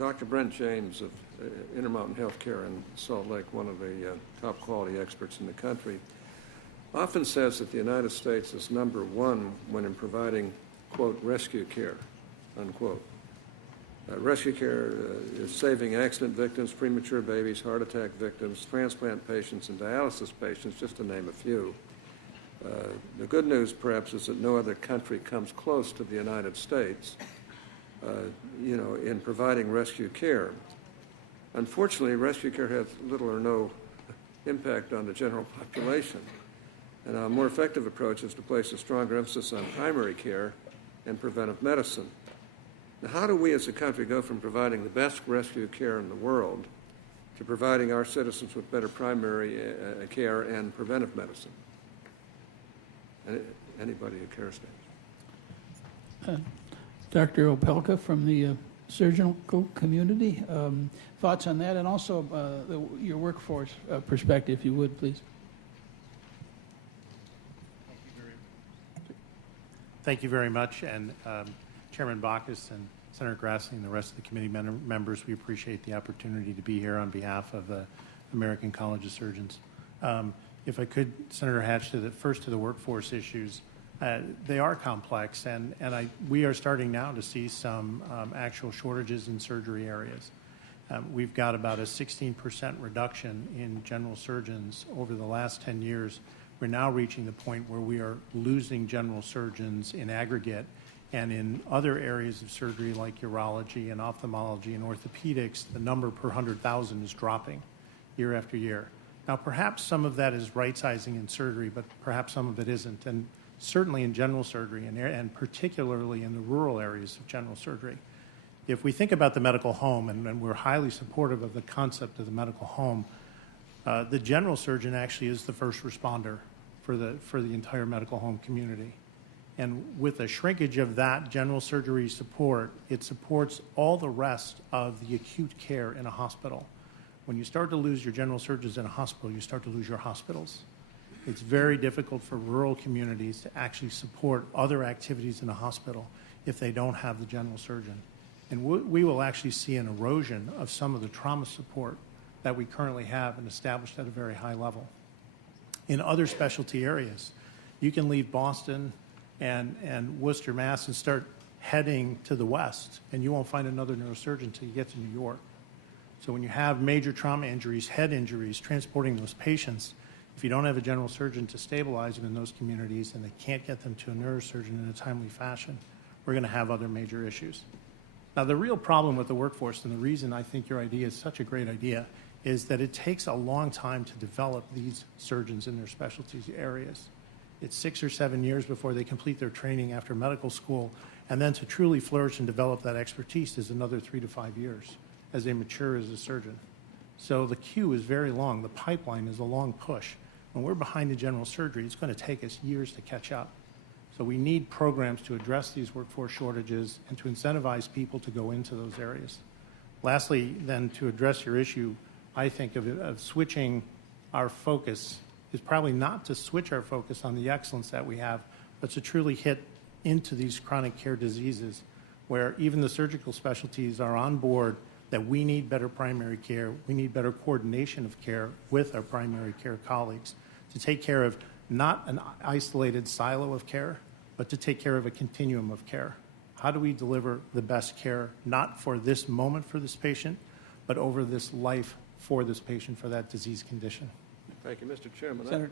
Dr. Brent James of Intermountain Healthcare in Salt Lake, one of the top quality experts in the country, often says that the United States is number one when in providing, quote, rescue care, unquote. Rescue care is saving accident victims, premature babies, heart attack victims, transplant patients, and dialysis patients, just to name a few. The good news, perhaps, is that no other country comes close to the United States, in providing rescue care. Unfortunately, rescue care has little or no impact on the general population. And a more effective approach is to place a stronger emphasis on primary care and preventive medicine. Now, how do we as a country go from providing the best rescue care in the world to providing our citizens with better primary care and preventive medicine? Anybody who cares to. Dr. Opelka from the surgical community, thoughts on that, and also your workforce perspective, if you would, please. Thank you very much, and Chairman Bacchus and Senator Grassley and the rest of the committee members, we appreciate the opportunity to be here on behalf of the American College of Surgeons. If I could, Senator Hatch, first to the workforce issues, they are complex, and we are starting now to see some actual shortages in surgery areas. We've got about a 16% reduction in general surgeons over the last 10 years. We're now reaching the point where we are losing general surgeons in aggregate, and in other areas of surgery like urology and ophthalmology and orthopedics, the number per 100,000 is dropping year after year. Now, perhaps some of that is right-sizing in surgery, but perhaps some of it isn't, and certainly in general surgery and particularly in the rural areas of general surgery. If we think about the medical home, and we're highly supportive of the concept of the medical home, the general surgeon actually is the first responder for the entire medical home community. And with the shrinkage of that general surgery support, it supports all the rest of the acute care in a hospital. When you start to lose your general surgeons in a hospital, you start to lose your hospitals. It's very difficult for rural communities to actually support other activities in a hospital if they don't have the general surgeon. And we will actually see an erosion of some of the trauma support that we currently have and established at a very high level. In other specialty areas, you can leave Boston and Worcester, Mass. And start heading to the west, and you won't find another neurosurgeon until you get to New York. So when you have major trauma injuries, head injuries, transporting those patients, if you don't have a general surgeon to stabilize them in those communities and they can't get them to a neurosurgeon in a timely fashion, we're going to have other major issues. Now, the real problem with the workforce, and the reason I think your idea is such a great idea, is that it takes a long time to develop these surgeons in their specialty areas. It's 6 or 7 years before they complete their training after medical school, and then to truly flourish and develop that expertise is another 3 to 5 years as they mature as a surgeon. So the queue is very long. The pipeline is a long push. When we're behind in general surgery, it's going to take us years to catch up. So we need programs to address these workforce shortages and to incentivize people to go into those areas. Lastly, then, to address your issue, I think of switching our focus is probably not to switch our focus on the excellence that we have, but to truly hit into these chronic care diseases where even the surgical specialties are on board that we need better primary care, we need better coordination of care with our primary care colleagues to take care of not an isolated silo of care, but to take care of a continuum of care. How do we deliver the best care, not for this moment for this patient, but over this life for this patient for that disease condition? Thank you, Mr. Chairman.